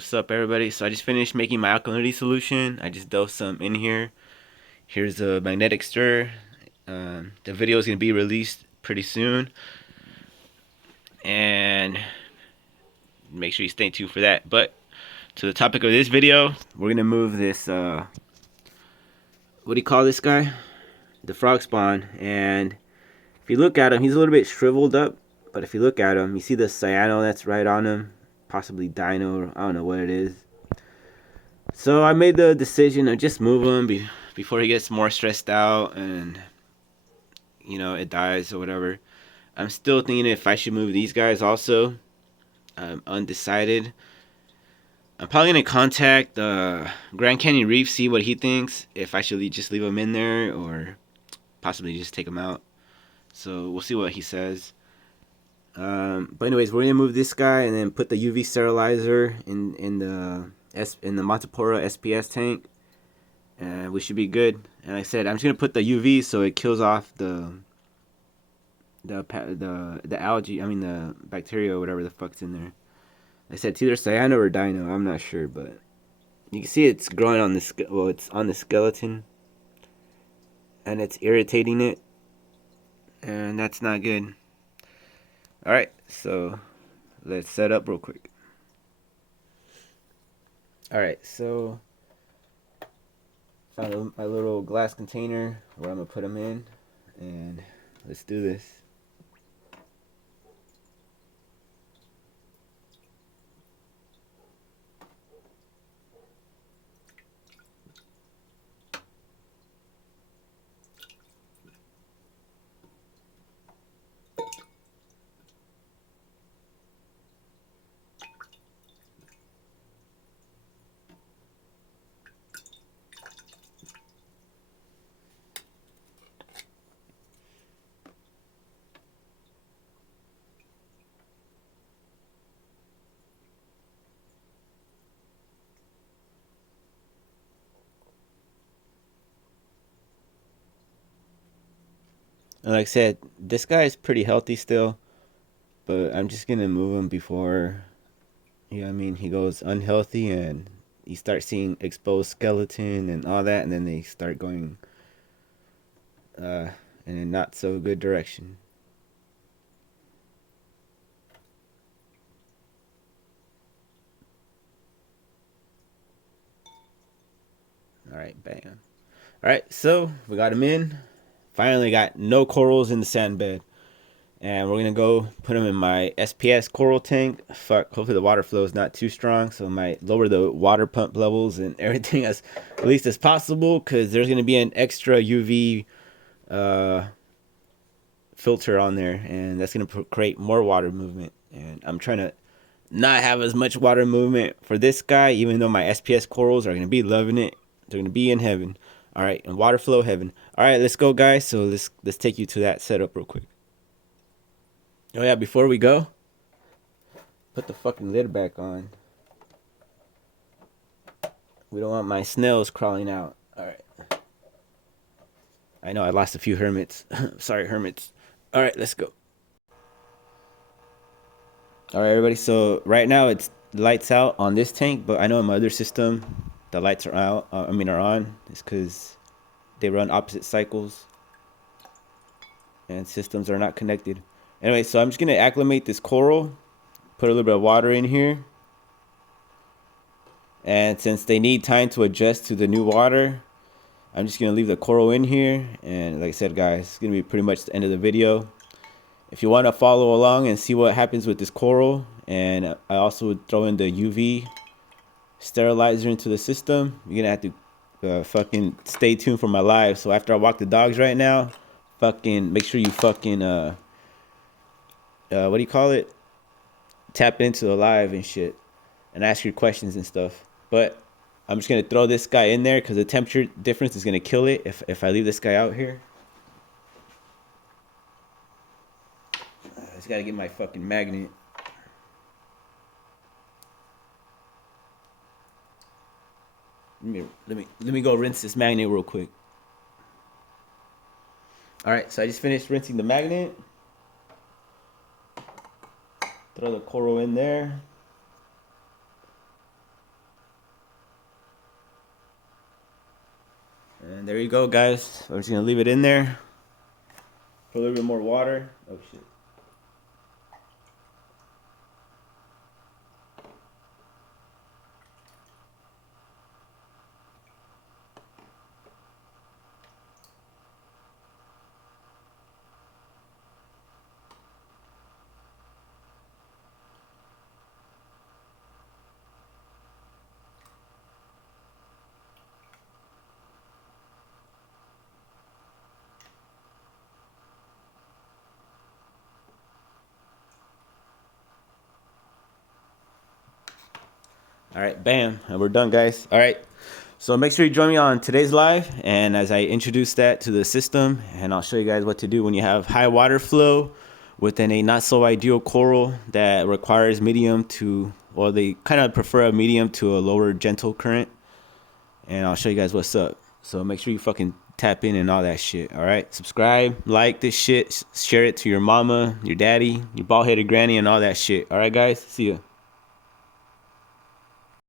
What's up, everybody? So I just finished making my alkalinity solution. I just dosed some in here. Here's a magnetic stir. The video is gonna be released pretty soon, and make sure you stay tuned for that. But to the topic of this video, we're gonna move this. What do you call this guy? The frog spawn. And if you look at him, he's a little bit shriveled up. But if you look at him, you see the cyano that's right on him, possibly dino. I don't know what it is. So I made the decision to just move him before he gets more stressed out and it dies or whatever. I'm still thinking if I should move these guys also. I'm undecided. I'm probably gonna contact Grand Canyon Reef, see what he thinks. If I should just leave him in there or possibly just take him out. So we'll see what he says. But anyways, we're gonna move this guy and then put the UV sterilizer in the Montipora SPS tank, and we should be good. And like I said, I'm just gonna put the UV so it kills off the algae. I mean the bacteria or whatever the fuck's in there. Like I said, it's either cyano or dino. I'm not sure, but you can see it's growing on the it's on the skeleton, and it's irritating it, and that's not good. All right, so let's set up real quick. All right, so found my little glass container where I'm gonna put them in, and let's do this. And like I said, this guy is pretty healthy still, but I'm just gonna move him before, he goes unhealthy and you start seeing exposed skeleton and all that, and then they start going in a not so good direction. All right, bam. All right, so we got him in. Finally got no corals in the sand bed. And we're gonna go put them in my SPS coral tank. Fuck, hopefully the water flow is not too strong, so I might lower the water pump levels and everything as least as possible, because there's gonna be an extra UV filter on there, and that's gonna create more water movement. And I'm trying to not have as much water movement for this guy, even though my SPS corals are gonna be loving it. They're gonna be in heaven. All right, and water flow heaven. All right, let's go, guys. So let's take you to that setup real quick. Oh yeah, before we go, put the fucking lid back on. We don't want my snails crawling out. All right. I know I lost a few hermits. Sorry, hermits. All right, let's go. All right, everybody. So right now it's lights out on this tank, but I know in my other system the lights are out. Are on. It's because they run opposite cycles, and systems are not connected. Anyway, so I'm just gonna acclimate this coral. Put a little bit of water in here. And since they need time to adjust to the new water, I'm just going to leave the coral in here. And like I said, guys, it's going to be pretty much the end of the video. If you want to follow along and see what happens with this coral, and I also would throw in the UV sterilizer into the system, you're going to have to fucking stay tuned for my live. So after I walk the dogs right now, fucking make sure you fucking, what do you call it? Tap into the live and shit and ask your questions and stuff. But I'm just gonna throw this guy in there because the temperature difference is gonna kill it if I leave this guy out here. I just gotta get my fucking magnet. Let me go rinse this magnet real quick. All right, so I just finished rinsing the magnet. Throw the coral in there. And there you go, guys. I'm just gonna leave it in there. Put a little bit more water. Oh shit. All right, bam, and we're done, guys. All right, so make sure you join me on today's live, and as I introduce that to the system, and I'll show you guys what to do when you have high water flow within a not so ideal coral that requires medium to, well, they kind of prefer a medium to a lower gentle current, and I'll show you guys what's up. So make sure you fucking tap in and all that shit. All right, subscribe, like this shit, share it to your mama, your daddy, your bald headed granny, and all that shit. All right, guys, see ya.